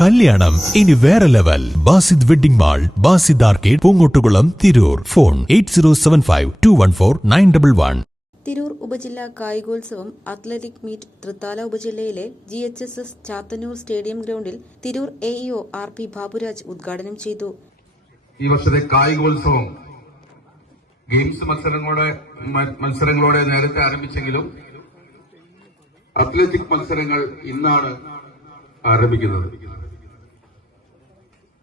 കല്യാണം. ഇനി വേറെ level. Basid wedding mall Basid arcade Poongottukulam Tirur. Phone eight zero seven five two one four nine double one. Tirur ഉപജില്ലാ കായികോത്സവം athletic meet Thrithala ഉപജില്ലയിലെ G H S S Chathannur stadium ഗ്രൗണ്ടിൽ Tirur A EO R P Baburaj ഉദ്ഘാടനം ചെയ്തു. ഈ വർഷത്തെ കായികോത്സവം games മത്സരങ്ങളോടെ മത്സരങ്ങളോടെ നേരത്തെ ആരംഭിച്ചെങ്കിലും athletic മത്സരങ്ങൾ ഇന്നാണ് ആരംഭിക്കുന്നത്.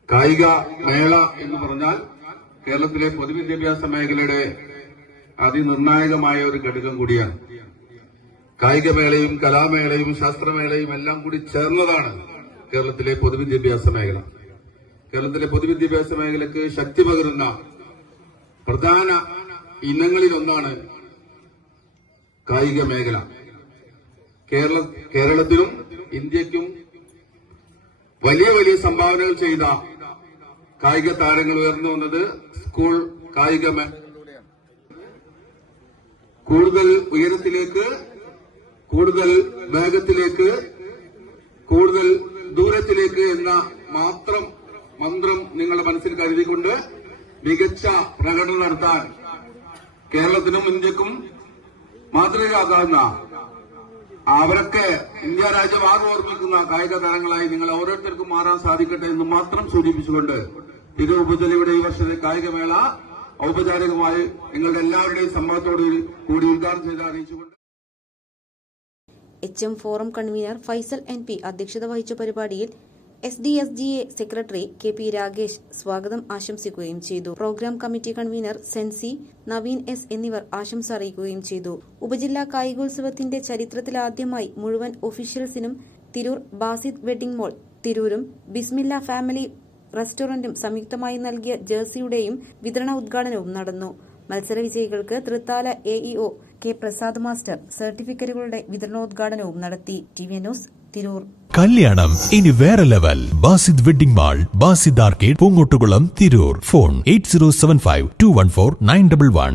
കായിക മേള എന്ന് പറഞ്ഞാൽ കേരളത്തിലെ പൊതുവിദ്യാഭ്യാസ മേഖലയുടെ അതിനിർണായകമായ ഒരു ഘടകം കൂടിയാണ്. കായികമേളയും കലാമേളയും ശാസ്ത്രമേളയും എല്ലാം കൂടി ചേർന്നതാണ് കേരളത്തിലെ പൊതുവിദ്യാഭ്യാസ മേഖല. കേരളത്തിലെ പൊതുവിദ്യാഭ്യാസ മേഖലക്ക് ശക്തി പകരുന്ന പ്രധാന ഇനങ്ങളിലൊന്നാണ് കായിക മേഖല. കേരള കേരളത്തിനും ഇന്ത്യക്കും വലിയ വലിയ സംഭാവനകൾ ചെയ്ത കായിക താരങ്ങൾ ഉയർന്നു വന്നത് സ്കൂൾ കായിക കൂടുതൽ ഉയരത്തിലേക്ക് കൂടുതൽ വേഗത്തിലേക്ക് കൂടുതൽ ദൂരത്തിലേക്ക് എന്ന മാത്രം മന്ത്രം നിങ്ങളുടെ മനസ്സിൽ കരുതിക്കൊണ്ട് മികച്ച പ്രകടനം നടത്താൻ കേരളത്തിനും ഇന്ത്യക്കും മാതൃകയാകാവുന്ന അവരൊക്കെ ഇന്ത്യ രാജ്യം ആകെ ഓർമ്മിക്കുന്ന കായിക താരങ്ങളായി നിങ്ങൾ ഓരോരുത്തർക്കും മാറാൻ സാധിക്കട്ടെ എന്ന് മാത്രം സൂചിപ്പിച്ചുകൊണ്ട് തിരു ഉപജില്ലയുടെ ഈ വർഷത്തെ കായികമേള ഔപചാരികമായി നിങ്ങളുടെ എല്ലാവരുടെയും സമ്മതത്തോട് കൂടി ഉദ്ഘാടനം ചെയ്ത് അറിയിച്ചുകൊണ്ട് H M forum convener Faisal N P അധ്യക്ഷത വഹിച്ച പരിപാടിയിൽ S D S G A secretary K P Ragesh സ്വാഗതം ആശംസിക്കുകയും ചെയ്തു. Programme committee convener Sensi Naveen S എന്നിവർ ആശംസ അറിയിക്കുകയും ചെയ്തു. ഉപജില്ലാ കായികോത്സവത്തിന്റെ ചരിത്രത്തിലാദ്യമായി മുഴുവൻ ഒഫീഷ്യൽസിനും തിരൂർ ബാസിദ് വെഡിംഗ് മോൾ തിരൂരും ബിസ്മില്ല ഫാമിലി റെസ്റ്റോറന്റും സംയുക്തമായി നൽകിയ ജേഴ്സിയുടെയും വിതരണ ഉദ്ഘാടനവും നടന്നു. മത്സര വിജയികൾക്ക് Thrithala A EO K Prasad master സർട്ടിഫിക്കറ്റുകളുടെ വിതരണോദ്ഘാടനവും നടത്തി. T V news Tirur. കല്യാണം ഇനി വേറെ level. Basid wedding mall Basid arcade Poongottukulam Tirur. Phone eight zero seven five two one four nine double one.